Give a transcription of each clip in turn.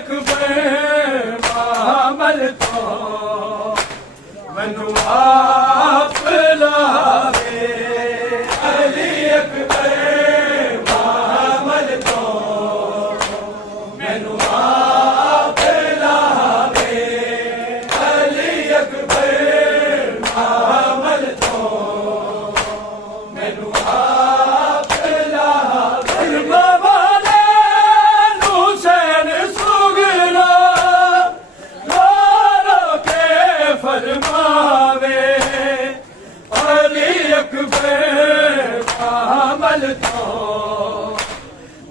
अकबर मामल तो मैनू आप लावे अली अकबर मामल तो मैनू आप लावे अली अकबर मामल तो मैनू आप लावे वाले हुसैन सुगरा रो के फरमावे अली अकबर मामल तो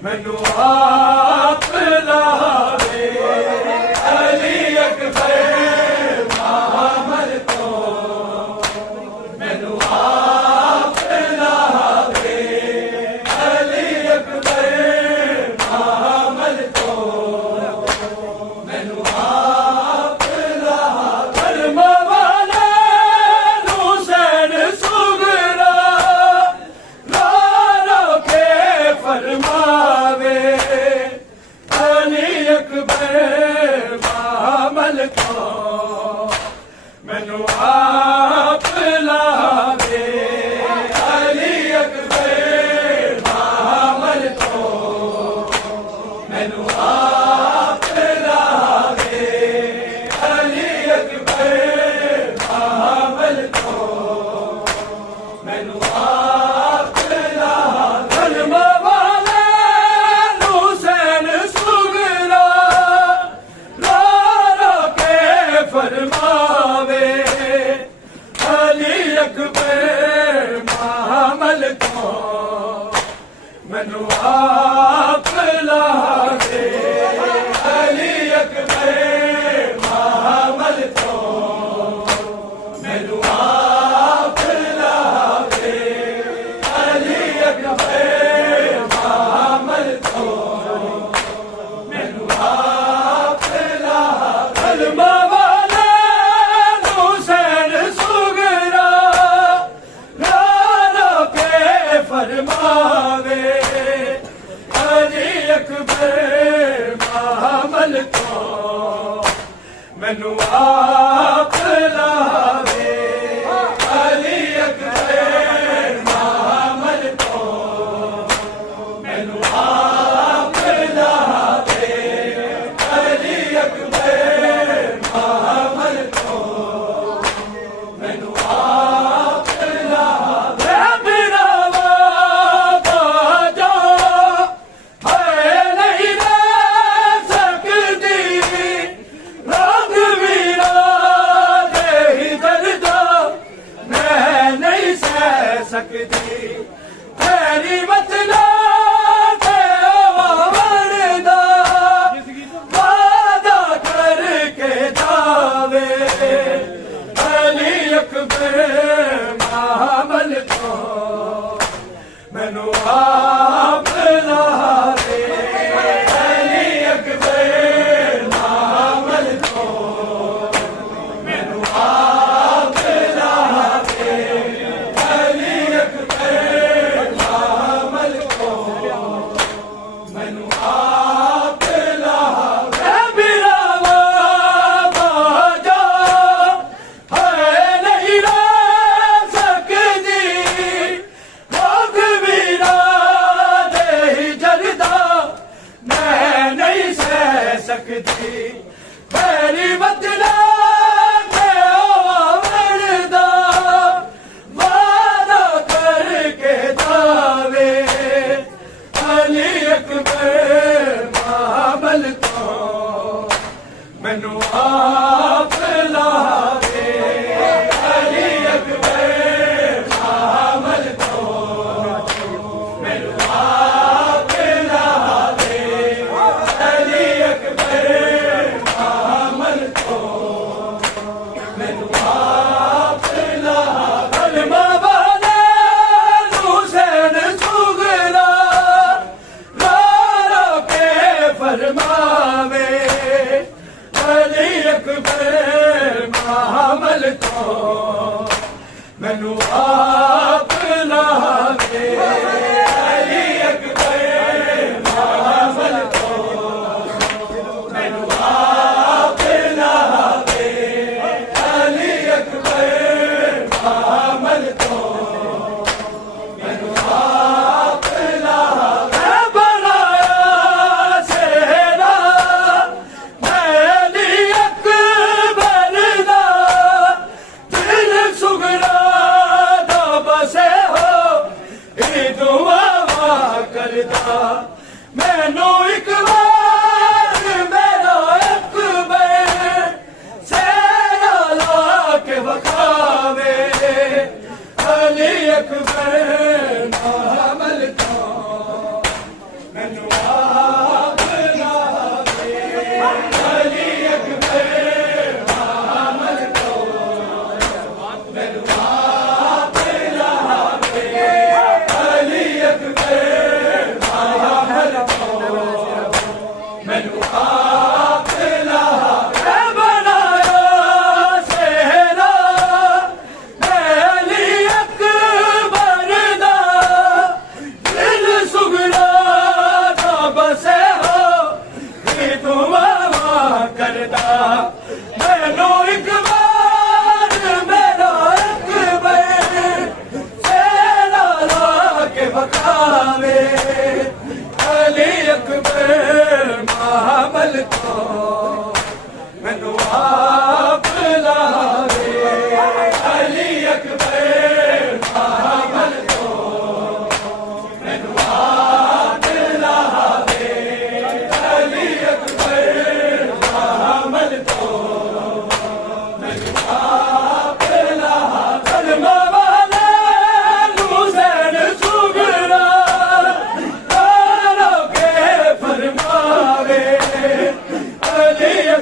मैनू आप लावे अली अकबर मामल तो मैनू आप लावे अली अकबर मामल तो मैनू आप लावे वाले हुसैन सुगरा रो के फरमावे अली अकबर मामल तो मैनू आप लावे अली अकबर मामल तो मैनू आप लावे अली अकबर मामल तो मैनू आप लावे वाले हुसैन सुगरा रो के फरमावे अली अकबर मामल तो मैनू आप लावे अली अकबर मामल तो मैनू आप लावे अली अकबर मामल तो मैनू आप लावे वाले हुसैन सुगरा रो के फरमावे अली अकबर मामल तो मैनू आप लावे अली अकबर मामल तो मैनू आप लावे अली अकबर मामल तो मैनू आप लावे बिरावा बाजा है नहीं रह सकती रघुवीरा दे दर्दा मैं नहीं सह सकती तेरी मतला वरदा वादा करके जावे अली अकबर मामल तो मैनू आप लावे अली अकबर मामल तो मैनू आप लावे अली अकबर मामल तो मैनू आप लावे बिरावा बाजा है नहीं रह सकती रघुवीरा दे जरदा मैं नहीं सह सकती तेरी बदला वरदा वादा करके जावे अली अकबर मामल तो मैनू आप लावे अली अकबर मामल तो मैनू आप लावे अली अकबर मामल तो मैनू आप लावे वाले हुसैन सुगरा रो के फरमावे अली अकबर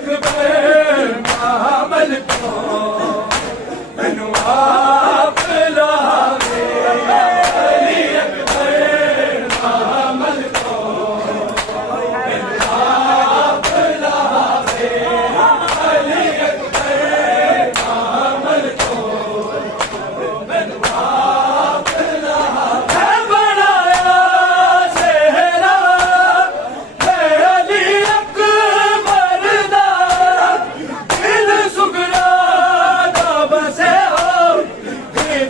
अकबर मामल को मैनू आप लावे अली अकबर मामल को मैनू आप लावे अली अकबर मामल को मैनू आप लावे बनाया सेहरा है अली अकबर दा दिल सुगरा दा बसे हो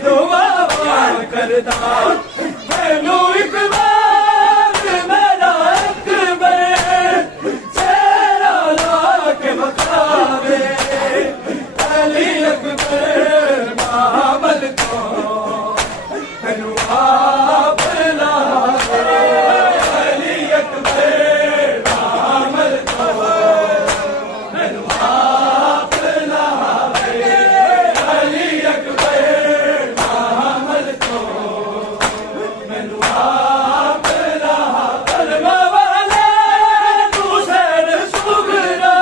दुआ करदा मैनू एक बार मेरा अकबर सेहरा ला के बखावे अली अकबर मामल को मैनू आप लावे अली अकबर मामल को मैनू आप लावे अली अकबर मामल को मैनू आप लावे कलमा वाले हुसैन सुगरा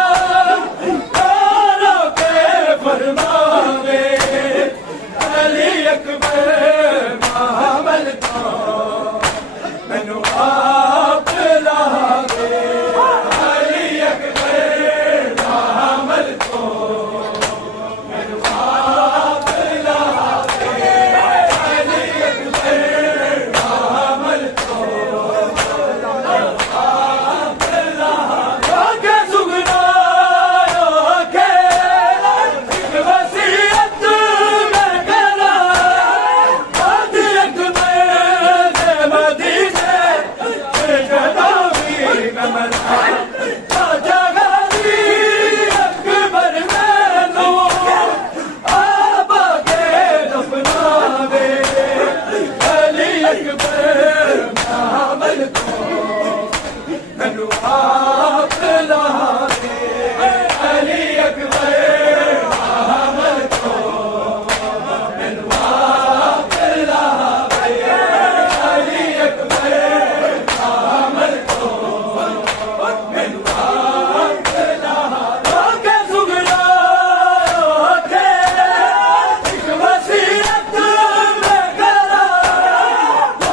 तारा के फरमावे अली अकबर मामल को मैनू आप लावे अली अकबर मामल को मैनू आप लावे अली अकबर मामल को आप लावे के सुगना के एक वसीयत मैं करा आज अकबर दे मदीने जदावी कमरा राजा गाजी अकबर मैनू आप के दफनावे अली अकबर मामल को मैनू आप लावे अली अकबर मामल को मैनू आप लावे अली अकबर मामल को मैनू आप लावे के सुगरा के एक वसीयत मैं करा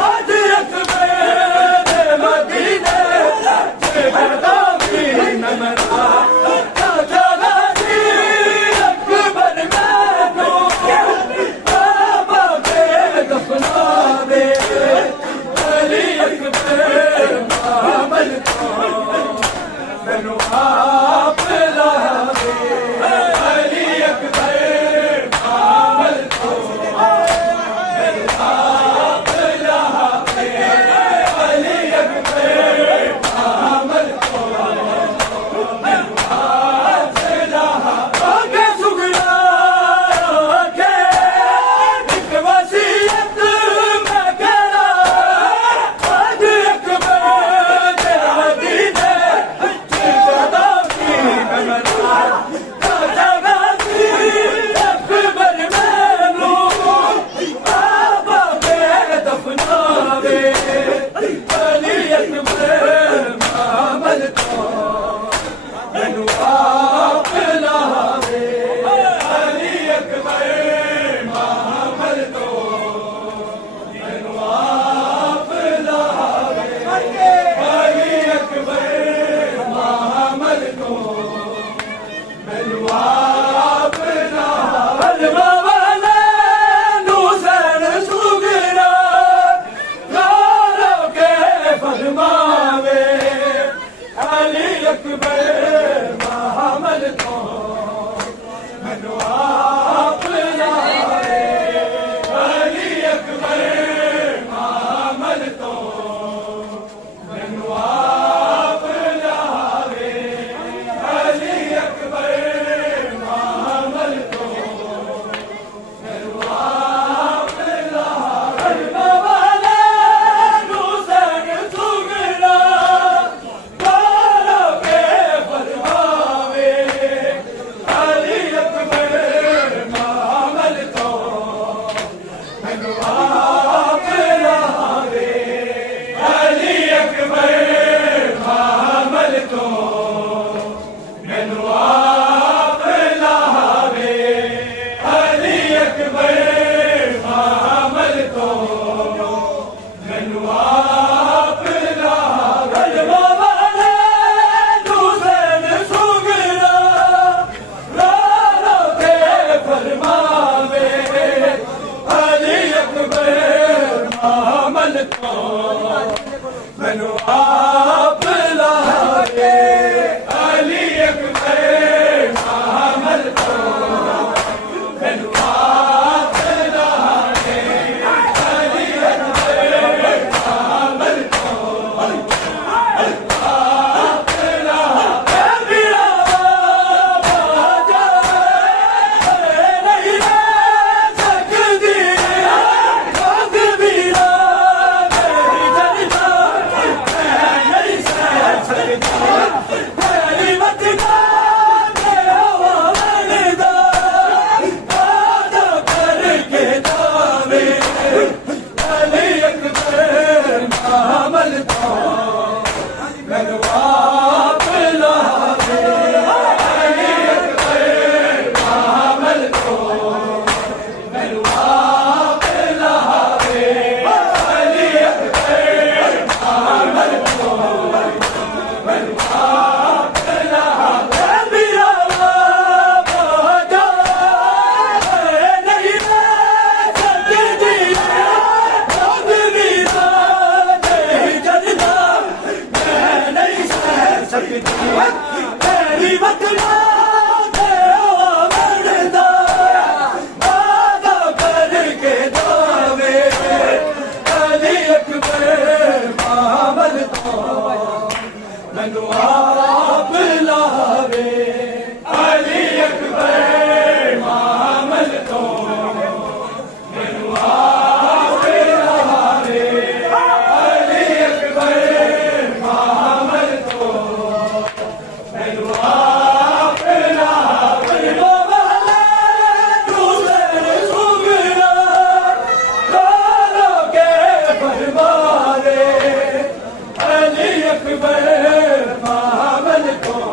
आज अकबर दे मदीने जदावी नमरा राजा गाजी अकबर मैनू आप के दफनावे अली अकबर मामल को मैनू आप लावे अली अकबर मामल को मैनू आप लावे अली अकबर मामल को मैनू आप लावे के सुगरा के एक वसीयत मैं करा आज अकबर दे मदीने जदावी कमरा राजा गाजी अकबर मैनू आप के दफनावे अली अकबर मामल को मैनू आप लावे अली अकबर मामल को मैनू आप लावे अली अकबर मामल को मैनू अकबर मामल को